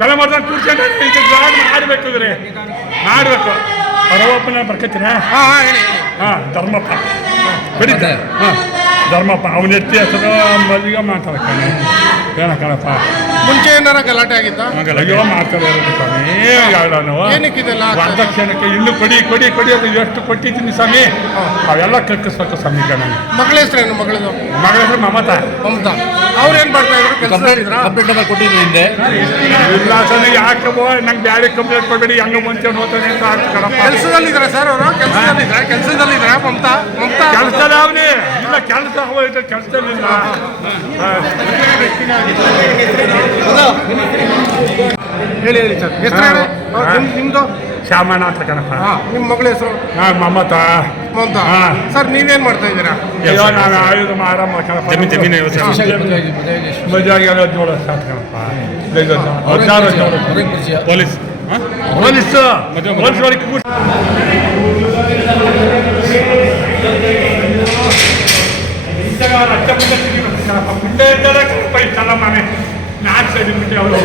ಕಲೆ ಮಾಡ್ದಂಗೆ ಕೂರ್ಸ್ಕೊಂಡ್ರೆ ಇದು ಮಾಡಬೇಕಿದ್ರೆ ಮಾಡಬೇಕು. ಅವರಪ್ಪನ ಬರ್ಕತ್ತೀರಾ? ಹಾಂ ಧರ್ಮಪ್ಪ ಬರೀತೆ. ಹಾಂ ಧರ್ಮಪ್ಪ ಅವನ ಎತ್ತಿ ಹೆಸರು ಮಲ್ಲಿಗೆ ಮಾತಾಡ ಕಣೆ ಏನಕ್ಕಣಪ್ಪ. ಮುಂಚೆ ಏನಾರ ಗಲಾಟೆ ಆಗಿತ್ತ? ಅಯ್ಯೋ ಮಾಡ್ತಾರೆ ಸ್ವಾಮಿ. ಏನಕ್ಕಿದೆಲ್ಲ ವರದಕ್ಷಿಣಕ್ಕೆ ಇನ್ನು ಕೊಡಿ ಅದು ಎಷ್ಟು ಕೊಟ್ಟಿದ್ದೀನಿ ಸ್ವಾಮಿ ಅವೆಲ್ಲ ಕಕ್ಕಿಸ್ಬೇಕು ಸ್ವಾಮಿ. ನನಗೆ ಮಗಳ ಹೆಸರೇನು? ಮಗಳ ಹೆಸರು ಮಮತಾ. ಅವ್ರೇನ್ ಮಾಡ್ತಾ ಇದ್ರು? ಕಂಪ್ಲೇಂಟ್ ಕೊಟ್ಟಿದ್ರು ಹಿಂದೆ. ಇಲ್ಲ ಸರ್ ಯಾಕೆ ನಂಗೆ ಬ್ಯಾರೆ ಕಂಪ್ಲೇಂಟ್ ಕೊಡಬೇಡಿ ಹಂಗೆ ಮುಂಚೆ ಹೋಗ್ತಾನೆ ಅಂತ ಕಣಪ್ಪ. ಕೆಲಸದಲ್ಲಿದ್ರ ಸರ್ ಅವರು? ಕೆಲಸದಲ್ಲಿದ್ರ ಮಮತಾ? ಕೆಲಸದ ಅವನೇ ಇಲ್ಲ ಕೆಲಸ ಹೋಯ್ತು ಕೆಲಸದಲ್ಲಿಲ್ಲ. ಹೇಳಿ ಸರ್ ಹೆಸರು ನಿಮ್ದು? ಶ್ಯಾಮಣ್ಣ ಅಂತ ಕಣಪ್ಪ. ನಿಮ್ಮ ಮಗಳ ಹೆಸರು? ಮಮತಾ. ಸರ್ ನೀವೇನ್ ಮಾಡ್ತಾ ಇದ್ದೀರಾ? ಅಯ್ಯೋ ನಾನು ಆಯುಧ ಆರಾಮ ಕಣಪ್ಪ. ಮದುವೆ ಆಗಿ 17 ವರ್ಷ ಆಯ್ತು ಕಣಪ್ಪ. 16 ಪೊಲೀಸ್ ಮನೆ ನಾಲ್ಕು ಸೈಡ್ ಬಿಟ್ಟು ಅವರು